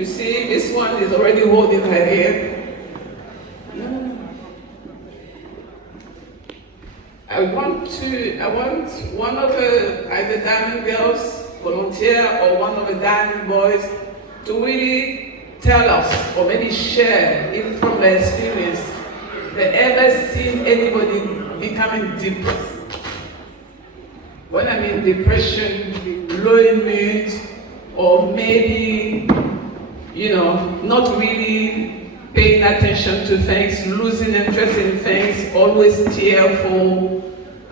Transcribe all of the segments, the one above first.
You see, this one is already holding her head. No. I want one of the either diamond girls, volunteer, or one of the diamond boys to really tell us, or maybe share, even from their experience, they ever seen anybody becoming depressed. When I mean depression, low in mood, or maybe, not really paying attention to things, losing interest in things, always tearful,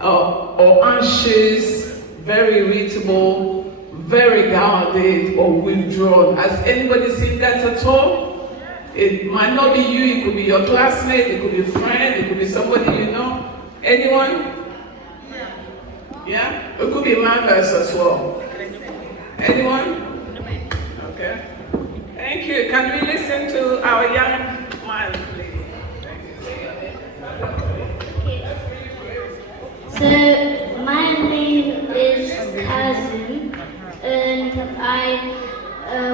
or anxious, very irritable, very guarded, or withdrawn. Has anybody seen that at all? It might not be you, it could be your classmate, it could be a friend, it could be somebody you know. Anyone? Yeah? It could be members as well. Anyone? Okay. Thank you. Can we listen to our young man, please? So, my name is Kazim, and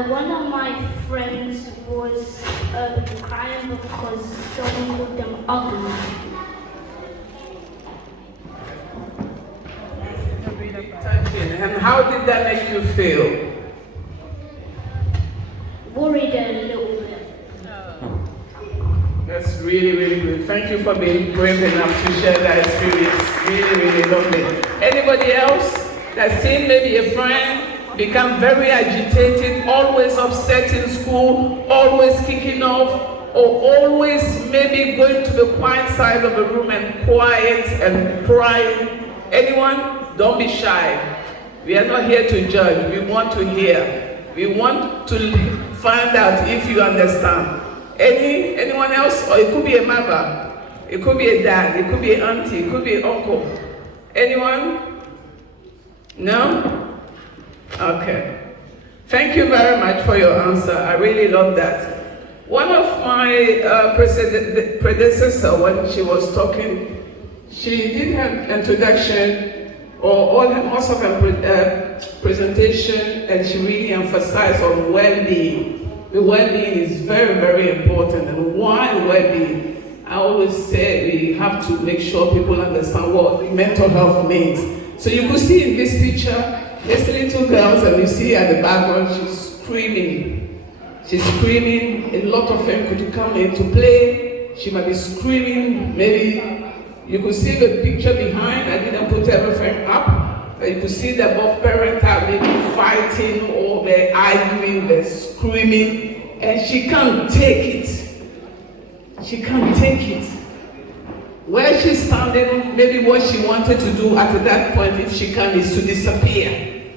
one of my friends was crying because someone looked them ugly. And how did that make you feel? Worried a little bit. That's really, really good. Thank you for being brave enough to share that experience. Really, really lovely. Anybody else that's seen maybe a friend become very agitated, always upset in school, always kicking off, or always maybe going to the quiet side of the room and quiet and crying? Anyone? Don't be shy. We are not here to judge. We want to hear. We want to find out if you understand. Anyone else? Or it could be a mother. It could be a dad. It could be an auntie. It could be an uncle. Anyone? No? Okay. Thank you very much for your answer. I really love that. One of my predecessors, when she was talking, she did her introduction, or most of her presentation, and she really emphasized on well-being. The well-being is very, very important. And why well-being? I always say we have to make sure people understand what mental health means. So you could see in this picture, this little girl, and you see at the background, she's screaming. She's screaming. A lot of them could come into play. She might be screaming. Maybe you could see the picture behind. I didn't put everything up. But you could see that both parents are maybe fighting, or they're arguing, they're screaming, and she can't take it. She can't take it. Where she's standing, maybe what she wanted to do at that point, if she can, is to disappear.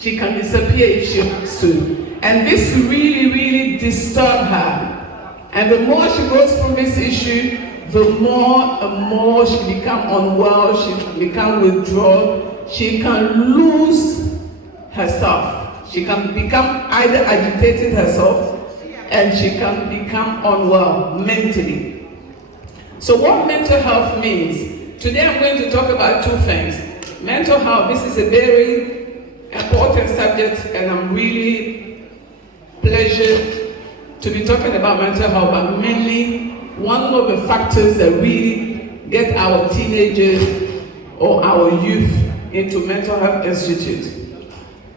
She can disappear if she wants to. And this really, really disturbed her. And the more she goes through this issue, the more and more she becomes unwell, she becomes withdrawn, she can lose herself. She can become either agitated herself, and she can become unwell mentally. So what mental health means? Today I'm going to talk about two things. Mental health, this is a very important subject, and I'm really pleasured to be talking about mental health, but mainly one of the factors that really get our teenagers or our youth into mental health institute.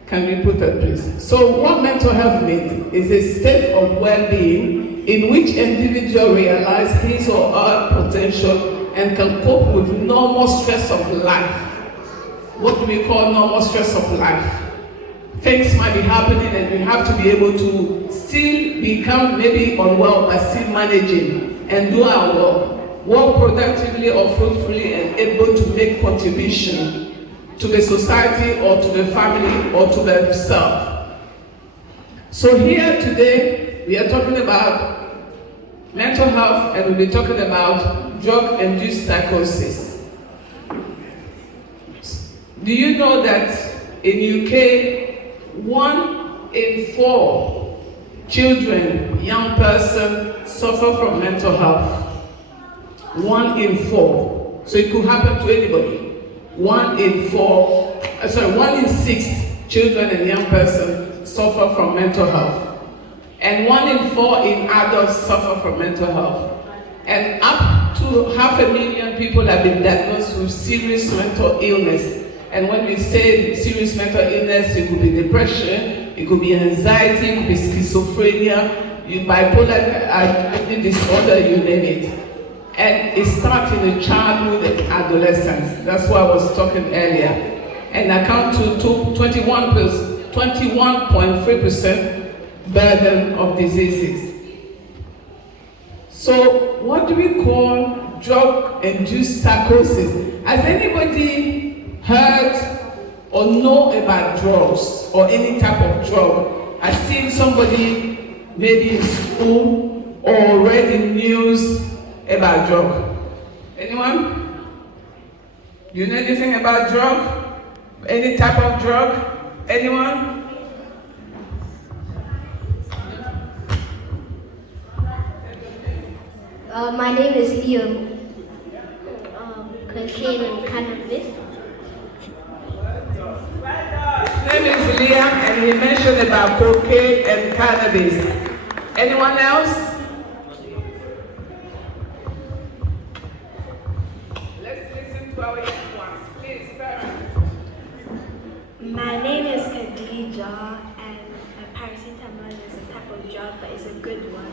Can we put that, please? So what mental health means is a state of well-being in which individual realize his or her potential and can cope with normal stress of life. What do we call normal stress of life? Things might be happening and we have to be able to still become maybe unwell, but still managing and do our work productively or fruitfully, and able to make contribution to the society or to the family or to themselves. So here today, we are talking about mental health, and we'll be talking about drug-induced psychosis. Do you know that in UK, 1 in 4 children, young person, suffer from mental health? 1 in 4. So it could happen to anybody. 1 in 6 children and young person suffer from mental health. and 1 in 4 in adults suffer from mental health. And up to 500,000 people have been diagnosed with serious mental illness. And when we say serious mental illness, it could be depression, it could be anxiety, it could be schizophrenia, bipolar disorder, you name it. And it starts in the childhood and adolescence. That's what I was talking earlier. And account to 21.3% burden of diseases. So what do we call drug-induced psychosis? Has anybody heard or know about drugs or any type of drug? I've seen somebody maybe in school or read in news about drug. Anyone? You know anything about drug? Any type of drug? Anyone? My name is Leo. Cocaine and cannabis. His name is Liam, and he mentioned about cocaine and cannabis. Anyone else? Let's listen to our young ones. Please, parents. My name is Khadija, and paracetamol is a type of drug, but it's a good one.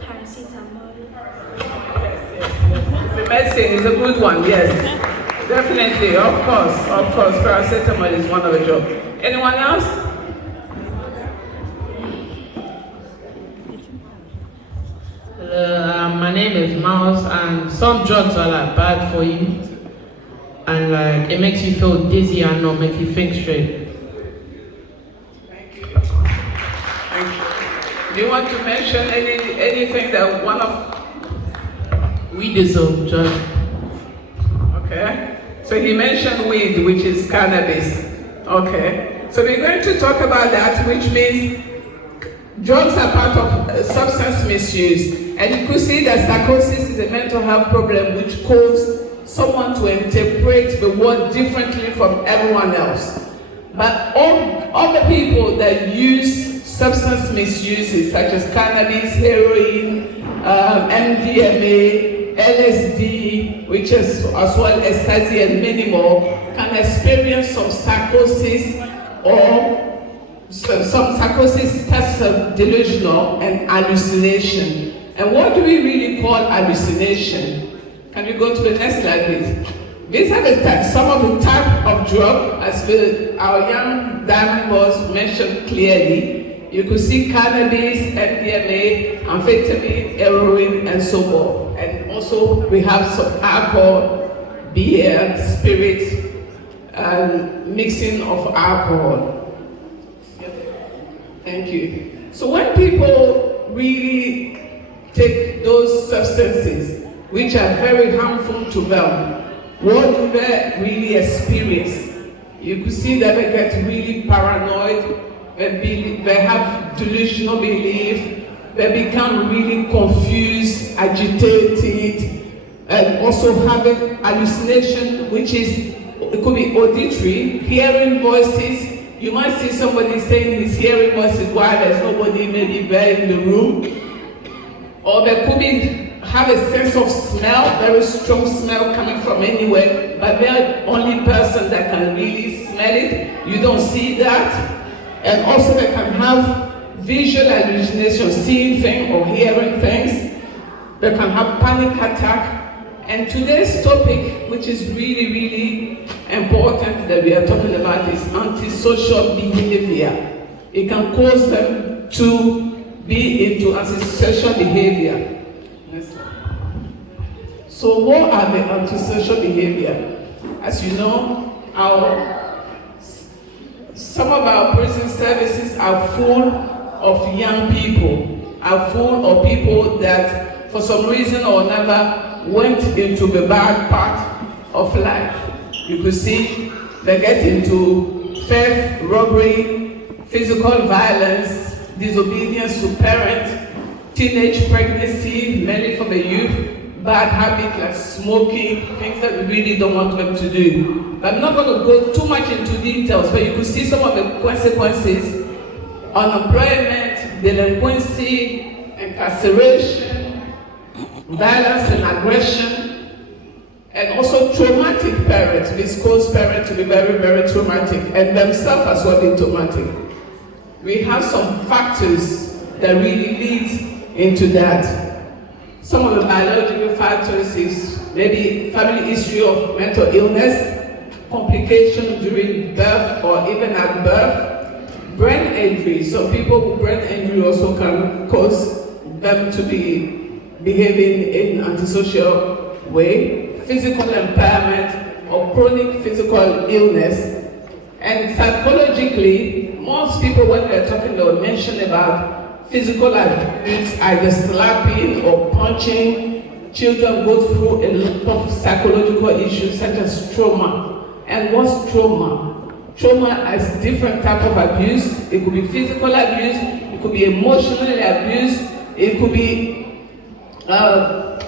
Paracetamol. The medicine is a good one, yes. Definitely, of course. Paracetamol is one of the drugs. Anyone else? My name is Miles, and some drugs are like bad for you, and like it makes you feel dizzy and not make you think straight. Thank you. Do you want to mention anything that one of? Weed is a drug. Okay. So he mentioned weed, which is cannabis. Okay. So we're going to talk about that, which means drugs are part of substance misuse. And you could see that psychosis is a mental health problem which causes someone to interpret the world differently from everyone else. But all the people that use substance misuses, such as cannabis, heroin, MDMA, LSD, which is as well as ecstasy and many more, can experience some psychosis or some psychosis tests of delusional and hallucination. And what do we really call hallucination? Can we go to the next slide, please? These are some of the type of drug, as our young diamond boss mentioned clearly. You could see cannabis, MDMA, amphetamine, heroin, and so forth. And also we have some alcohol, beer, spirit, and mixing of alcohol. Thank you. So when people really take those substances, which are very harmful to them, what do they really experience? You could see that they get really paranoid, they have delusional belief, they become really confused, agitated, and also having hallucination, which is, it could be auditory, hearing voices. You might see somebody saying he's hearing voices while there's nobody maybe there in the room. Or there could be have a sense of smell, very strong smell coming from anywhere, but they're the only person that can really smell it. You don't see that. And also they can have visual hallucinations, seeing things or hearing things. They can have panic attack. And today's topic, which is really, really important that we are talking about, is antisocial behavior. It can cause them to be into antisocial behavior. So what are the antisocial behavior? As you know, some of our prison services are full of young people, are full of people that for some reason or another went into the bad part of life. You could see they get into theft, robbery, physical violence, disobedience to parents, teenage pregnancy, mainly for the youth, bad habits like smoking, things that we really don't want them to do. But I'm not going to go too much into details, but you could see some of the consequences unemployment, delinquency, incarceration, violence and aggression, and also traumatic parents. This cause parents to be very, very traumatic, and themselves as well be traumatic. We have some factors that really lead into that. Some of the biological factors is maybe family history of mental illness, complications during birth or even at birth, brain injury. Some people with brain injury also can cause them to be behaving in an antisocial way, physical impairment or chronic physical illness. And psychologically, most people when they're talking, they'll mention about physical abuse, either slapping or punching. Children go through a lot of psychological issues such as trauma. And what's trauma? Trauma has different type of abuse. It could be physical abuse, it could be emotional abuse, it could be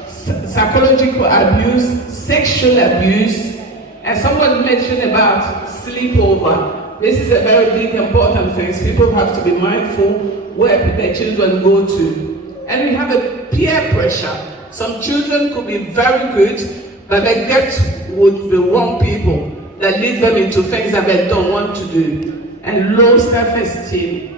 psychological abuse, sexual abuse, and someone mentioned about sleepover. This is a very big important thing. People have to be mindful where their children go to. And we have a peer pressure. Some children could be very good, but they get with the wrong people that lead them into things that they don't want to do. And low self-esteem.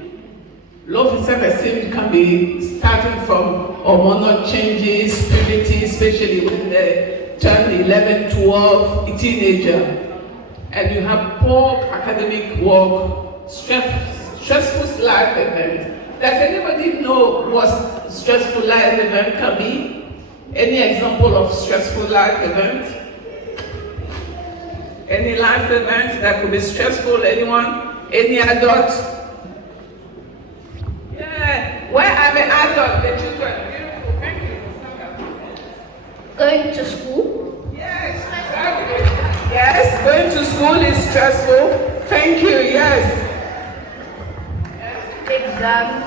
Low self-esteem can be starting from hormonal changes, puberty, especially when they turn 11, 12, a teenager. And you have poor academic work, stressful life event. Does anybody know what stressful life event can be? Any example of stressful life event? Any life event that could be stressful? Anyone? Any adult? Yeah. Where are the adults? The children? Beautiful. Thank you. Going to school. Yes. Exactly. Yes. Going to school is stressful. Thank you. Yes. Exams.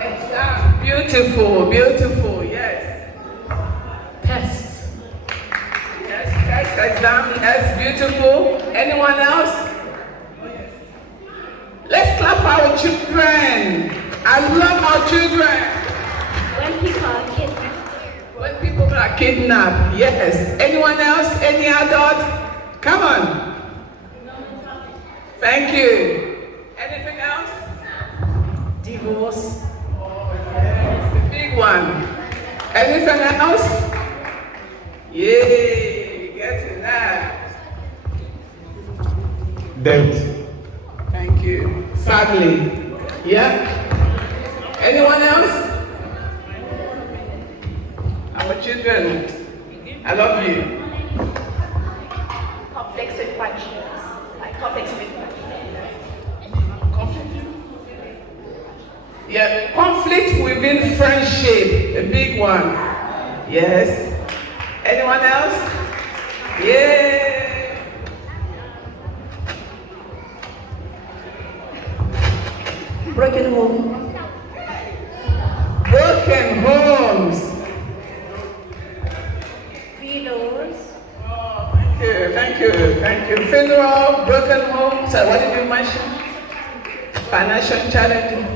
Exam. Beautiful. Beautiful. Yes. Tests. Yes, exam, yes, beautiful. Anyone else? Let's clap for our children. I love our children. When people are kidnapped. When people are kidnapped, yes. Anyone else? Any adult? Come on. Thank you. Anything else? Divorce. Oh, yes, the big one. Anything else? Yay, getting that. Debt. Thank you. Sadly. Yeah? Anyone else? Our children. I love you. Conflicts with friendships. Like conflicts with Conflict? Yeah, conflict within friendship. A big one. Yes. Anyone else? Yeah. broken home. Broken homes. Funerals. Oh, thank you. Funeral, broken homes. So what did you mention? Financial challenge.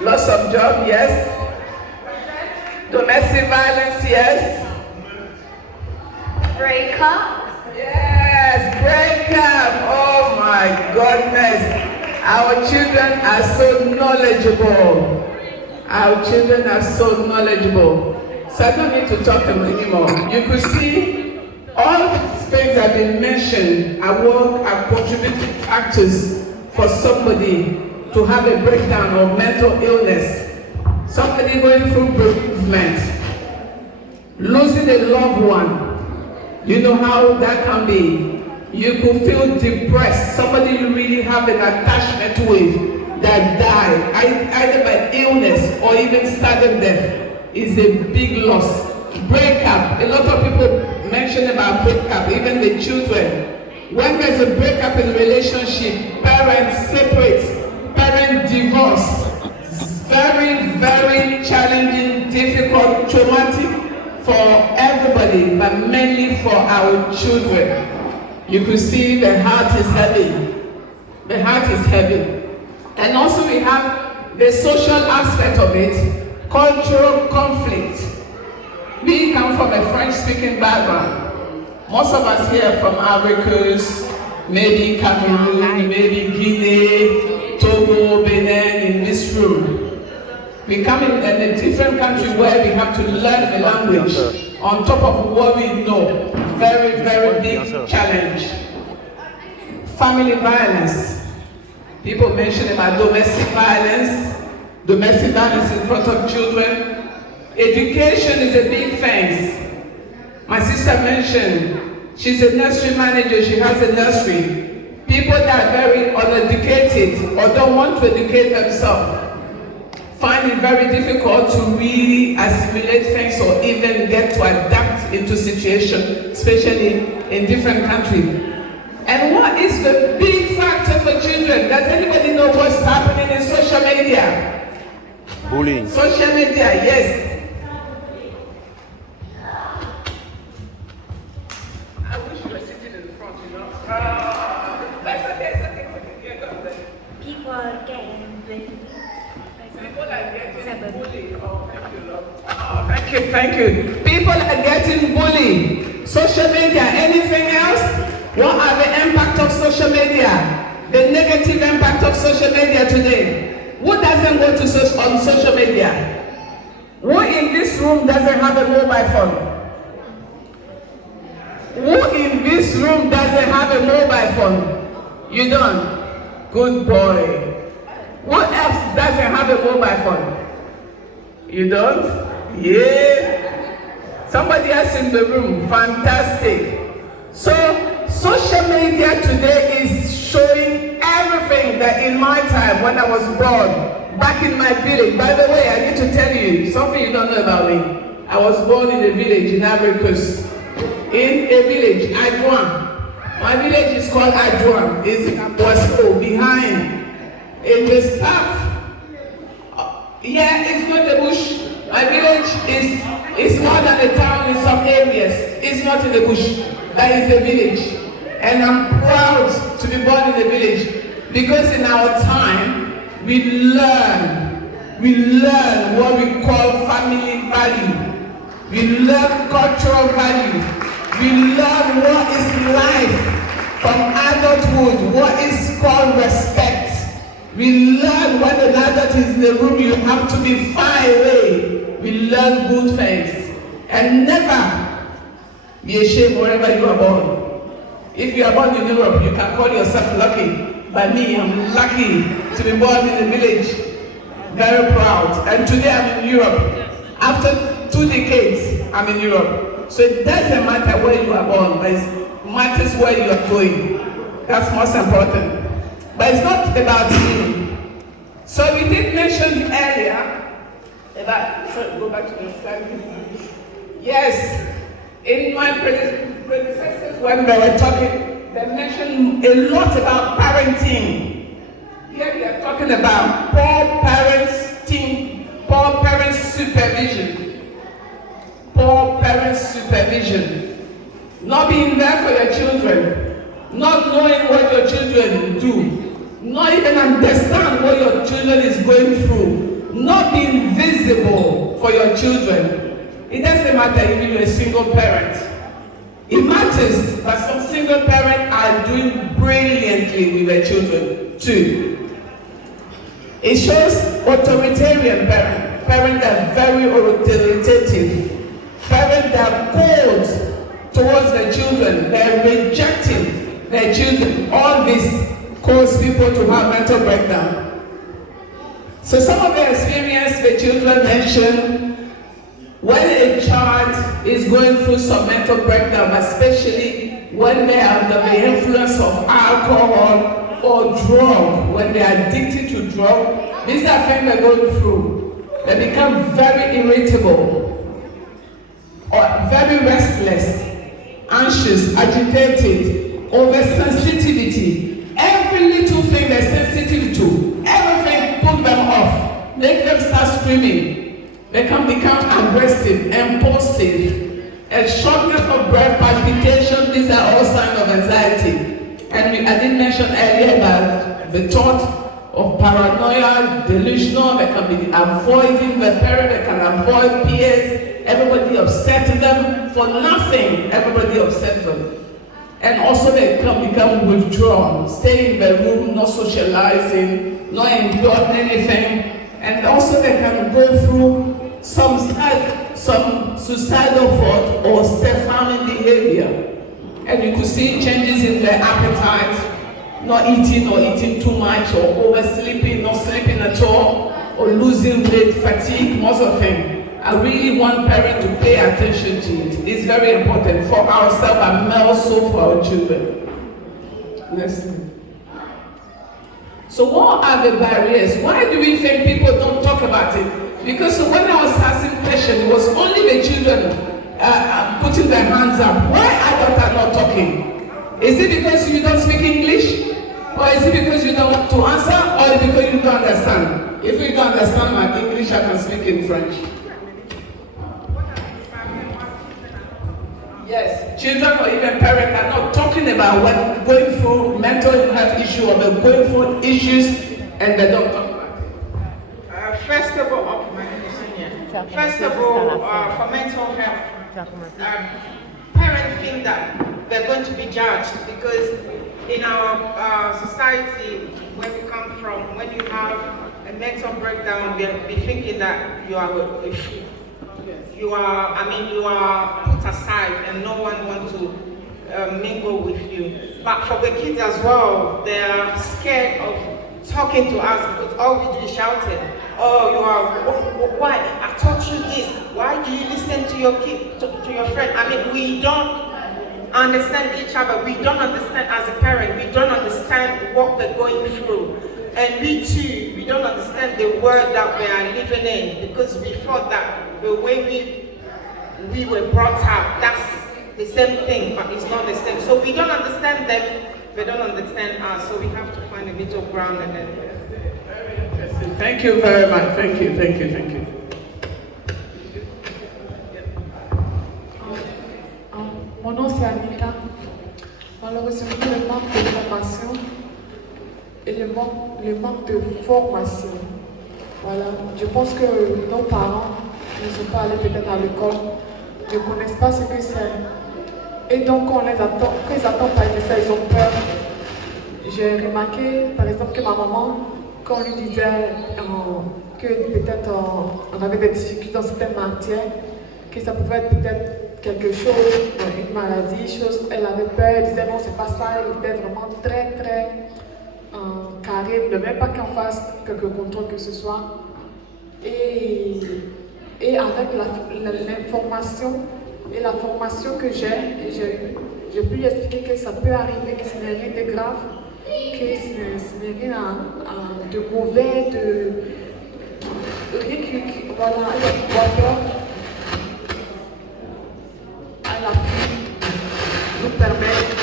Loss of job, yes. Domestic violence, yes. Breakup. Yes, breakup. Oh my goodness. Our children are so knowledgeable. Our children are so knowledgeable. So I don't need to talk to them anymore. You could see all these things that have been mentioned are contributing factors for somebody to have a breakdown of mental illness. Somebody going through bereavement, losing a loved one. You know how that can be. You could feel depressed. Somebody you really have an attachment with that died, either by illness or even sudden death, is a big loss. Breakup. A lot of people mention about breakup, even the children. When there's a breakup in a relationship, parents separate, parents divorce. Very, very challenging, difficult, traumatic for everybody, but mainly for our children. You could see the heart is heavy. The heart is heavy. And also we have the social aspect of it, cultural conflict. We come from a French-speaking background. Most of us here from Africans, maybe Cameroon, maybe Guinea, Togo, Benin, in this room. We come in a different country where we have to learn the language on top of what we know. Very, very big challenge. Family violence. People mention about domestic violence in front of children. Education is a big thing. My sister mentioned, she's a nursery manager, she has a nursery. People that are very uneducated or don't want to educate themselves find it very difficult to really assimilate things or even get to adapt into situations, especially in different countries. And what is the big factor for children? Does anybody know what's happening in social media? Bullying. Social media, yes. I wish you were sitting in the front, you know. That's okay, it's okay. Yeah, go ahead. People are getting bullied. People are getting bullied. Oh, thank you, Lord. Oh, thank you. People are getting bullied. Social media, anything else? What are the impact of social media? The negative impact of social media today? Who doesn't go to on social media? Who in this room doesn't have a mobile phone? Who in this room doesn't have a mobile phone? You don't? Good boy. Who else doesn't have a mobile phone? You don't? Yeah. Somebody else in the room. Fantastic. So, social media today is showing everything that in my time when I was born, back in my village. By the way, I need to tell you something you don't know about me. I was born in a village in Africus. In a village, Adjuan. My village is called Adjuan. It's in Abuaso, behind. In the south. Yeah, it's not the bush. My village is more than a town in some areas. It's not in the bush. That is a village. And I'm proud to be born in a village. Because in our time, we learn what we call family value. We learn cultural value. We learn what is life from adulthood, what is called respect. We learn when an adult is in the room, you have to be far away. We learn good things. And never be ashamed wherever you are born. If you are born in Europe, you can call yourself lucky. By me, I'm lucky to be born in a village. Very proud. And today I'm in Europe. After 2 decades, I'm in Europe. So it doesn't matter where you are born, but it matters where you are going. That's most important. But it's not about me. So we did mention earlier about, sorry, go back to the slide. Yes, in my predecessors, when they were talking, they mentioned a lot about parenting. Here we are talking about poor parents supervision. Poor parents supervision. Not being there for your children. Not knowing what your children do. Not even understand what your children is going through. Not being visible for your children. It doesn't matter if you're a single parent. It matters, but some single parents are doing brilliantly with their children too. It shows authoritarian parents. Parents that are very authoritative. Parents that are cold towards their children. They're rejecting their children. All this cause people to have mental breakdown. So some of the experience the children mentioned, when a child is going through some mental breakdown, especially when they are under the influence of alcohol or drug, when they are addicted to drug, these are things they're going through. They become very irritable, or very restless, anxious, agitated, oversensitivity. Every little thing they're sensitive to, everything put them off, make them start screaming. They can become aggressive, impulsive, a shortness of breath, palpitation. These are all signs of anxiety. And I did mention earlier about the thought of paranoia, delusional. They can be avoiding the parent, they can avoid peers, everybody upsetting them for nothing, everybody upset them. And also they can become withdrawn, stay in the room, not socializing, not enjoying anything. And also they can go through some suicidal thought or self-harming behavior. And you could see changes in their appetite, not eating or eating too much, or oversleeping, not sleeping at all, or losing weight, fatigue, most of them. I really want parents to pay attention to it. It's very important for ourselves and also for our children. Listen. So what are the barriers? Why do we think people don't talk about it? Because when I was asking questions, it was only the children putting their hands up. Why adults are not talking? Is it because you don't speak English? Or is it because you don't want to answer? Or is it because you don't understand? If you don't understand my English, I can speak in French. Yes, children or even parents are not talking about when going through mental health issue or they're going through issues and they don't talk about it. First of all, for mental health, parents think that they're going to be judged because in our society where we come from, when you have a mental breakdown, we'll be thinking that you are you are put aside and no one wants to mingle with you. But for the kids as well, they are scared of talking to us because all we do is shouting. Oh, you are, why? I taught you this. Why do you listen to your kid, to your friend? I mean, we don't understand each other. We don't understand as a parent. We don't understand what we're going through. And we too, we don't understand the world that we are living in because we thought that the way we were brought up, that's the same thing, but it's not the same. So we don't understand them, they don't understand us, so we have to find a middle ground and then... Thank you very much. Thank you. Mon nom c'est Anita. Malheureusement, le manque de formation et le manque de formation. Voilà, je pense que nos parents ne sont pas allés peut-être à l'école, ne connaissent pas ce que c'est. Et donc, quand ils attendent parler de ça, ils ont peur. J'ai remarqué, par exemple, que ma maman, quand on lui disait que peut-être on avait des difficultés dans certaines matières, que ça pouvait être peut-être quelque chose, une maladie, elle avait peur, elle disait non, c'est pas ça, elle était vraiment très carré, ne même pas qu'on fasse quelques contrôles que ce soit. Et avec l'information et la formation que j'ai eue, j'ai pu lui expliquer que ça peut arriver, que ce n'est rien de grave, que ce n'est rien de mauvais, rien qui voilà, elle a pu nous permettre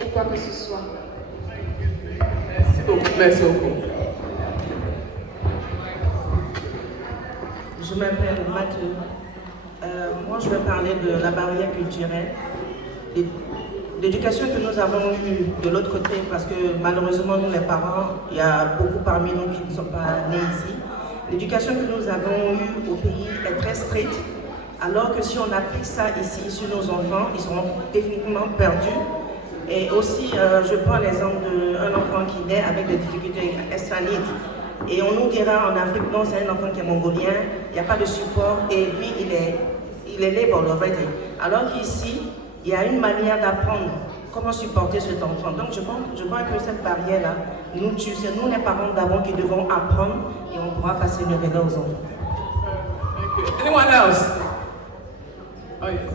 ou quoi que ce soit. Merci beaucoup. Je m'appelle Mathieu. Moi, je vais parler de la barrière culturelle, l'éducation que nous avons eue de l'autre côté, parce que malheureusement, nous les parents, il y a beaucoup parmi nous qui ne sont pas nés ici. L'éducation que nous avons eue au pays est très stricte, alors que si on applique ça ici sur nos enfants, ils seront définitivement perdus. Et aussi, je prends l'exemple d'un enfant qui naît avec des difficultés extra-litres. Et on nous dira en Afrique, non, c'est un enfant qui est mongolien, il n'y a pas de support, et lui, il est labeled already. Alors qu'ici, il y a une manière d'apprendre comment supporter cet enfant. Donc je crois que cette barrière-là nous tue. C'est nous les parents d'abord qui devons apprendre et on pourra passer le relais aux enfants. Anyone else? Oh, yes.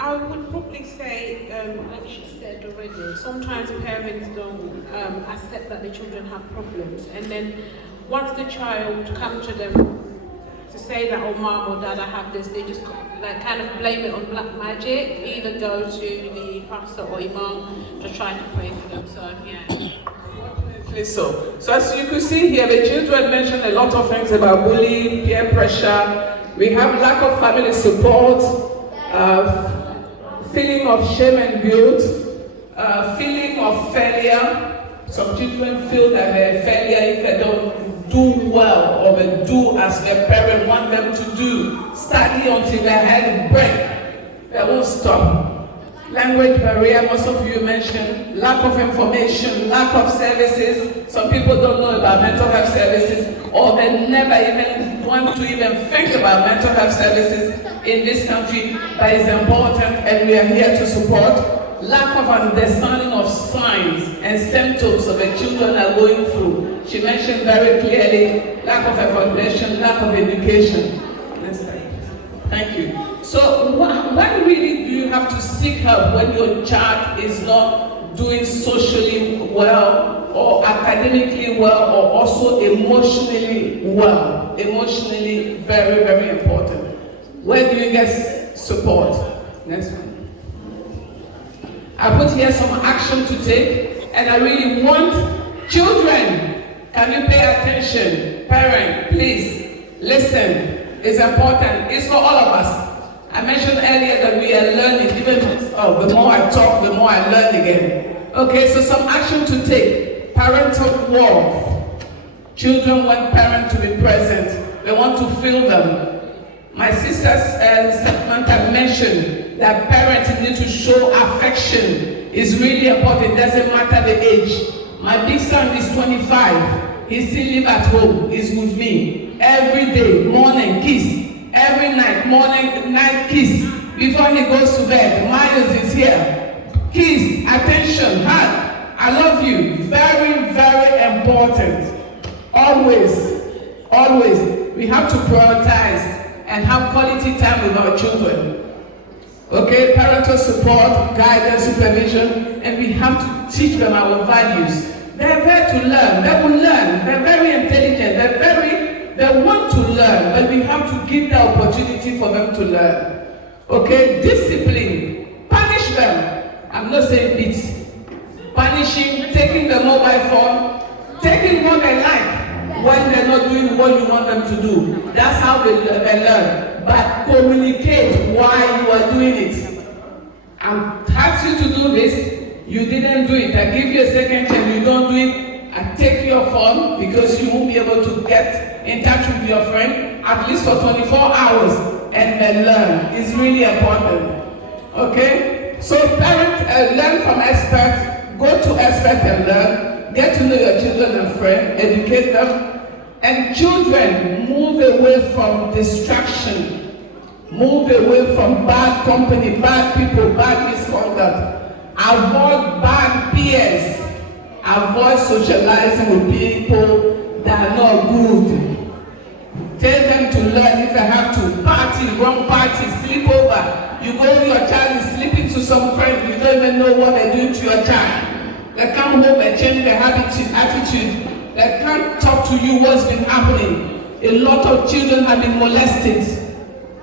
I would probably say, like she said already, sometimes parents don't accept that the children have problems, and then once the child comes to them to say that, oh, mom or dad, I have this, they just like kind of blame it on black magic, either go to the pastor or imam to try to pray for them. So yeah. So as you can see here, the children mentioned a lot of things about bullying, peer pressure. We have lack of family support, feeling of shame and guilt, feeling of failure. Some children feel that they're a failure if they don't do well or they do as their parents want them to do. Study until their head break. They won't stop. Language barrier, most of you mentioned, lack of information, lack of services. Some people don't know about mental health services, or they never even want to even think about mental health services in this country, but it's important and we are here to support. Lack of understanding of signs and symptoms of the children are going through. She mentioned very clearly, lack of information, lack of education. Thank you. So when really do you have to seek help when your child is not doing socially well or academically well or also emotionally well? Emotionally very, very important. Where do you get support? Next one. I put here some action to take, and I really want children, can you pay attention? Parent, please, listen. It's important. It's for all of us. I mentioned earlier that we are learning. Even the more I talk, the more I learn again. Okay, so some action to take. Parental warmth. Children want parents to be present. They want to feel them. My sister's Samantha mentioned that parents need to show affection. It's really important. It doesn't matter the age. My big son is 25. He still lives at home. He's with me. Every day, morning kiss. Every night, morning, night kiss. Before he goes to bed, Miles is here. Kiss, attention, hug. I love you. Very, very important. Always, always. We have to prioritize and have quality time with our children. Okay, parental support, guidance, supervision, and we have to teach them our values. They're there to learn. They will learn. They're very intelligent. They want to learn, but we have to give the opportunity for them to learn. Okay, discipline. Punish them. I'm not saying beat. Punishing, taking the mobile phone, taking what they like when they're not doing what you want them to do. That's how they learn. But communicate why you are doing it. I'm asking you to do this. You didn't do it. I give you a second chance. You don't do it. I take your phone because you won't be able to get in touch with your friend at least for 24 hours and then learn. It's really important. Okay? So parents learn from experts, go to experts and learn, get to know your children and friends, educate them. And children, move away from distraction. Move away from bad company, bad people, bad misconduct. Avoid bad peers. Avoid socializing with people that are not good. Tell them to learn if they have to. Party, wrong party, sleep over. You go, your child is sleeping to some friend, you don't even know what they're doing to your child. They come home and change their attitude. They can't talk to you what's been happening. A lot of children have been molested.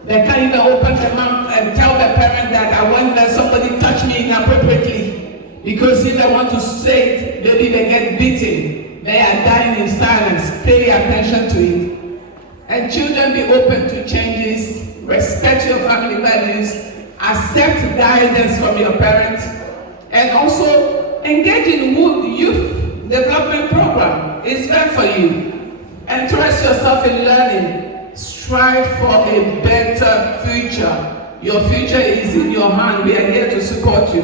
They can't even open their mouth and tell their parent that I want that somebody touch me inappropriately. Because if they want to say it, maybe they get beaten. They are dying in silence. Pay attention to it. And children, be open to changes, respect your family values, accept guidance from your parents, and also engage in youth development program. It's fair for you. Interest yourself in learning. Strive for a better future. Your future is in your hand. We are here to support you.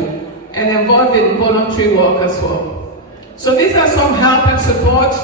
And involved in voluntary work as well. So these are some help and support.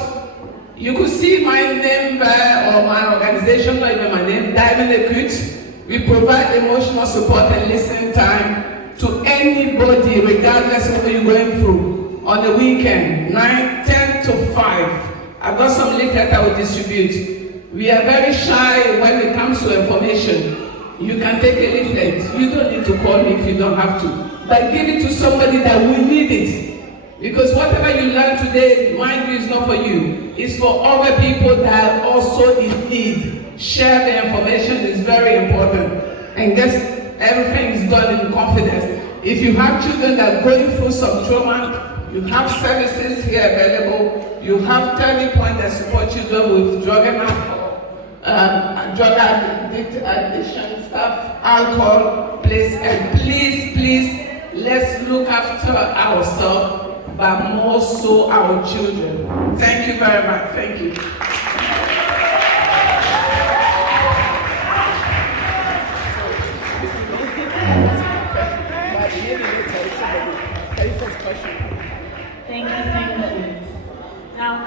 You could see my name there, or my organization, not even my name, Diamond Equity. We provide emotional support and listening time to anybody, regardless of what you're going through. On the weekend, 10 to 5. I've got some leaflet I will distribute. We are very shy when it comes to information. You can take a leaflet. You don't need to call me if you don't have to. But give it to somebody that will need it. Because whatever you learn today, mind you, is not for you. It's for other people that are also in need. Share the information is very important. And guess everything is done in confidence. If you have children that are going through some trauma, you have services here available. You have Turning Point that support children with drug and alcohol, drug addiction of alcohol, please, and please, let's look after ourselves, but more so our children. Thank you very much. Thank you. Thank you. Now,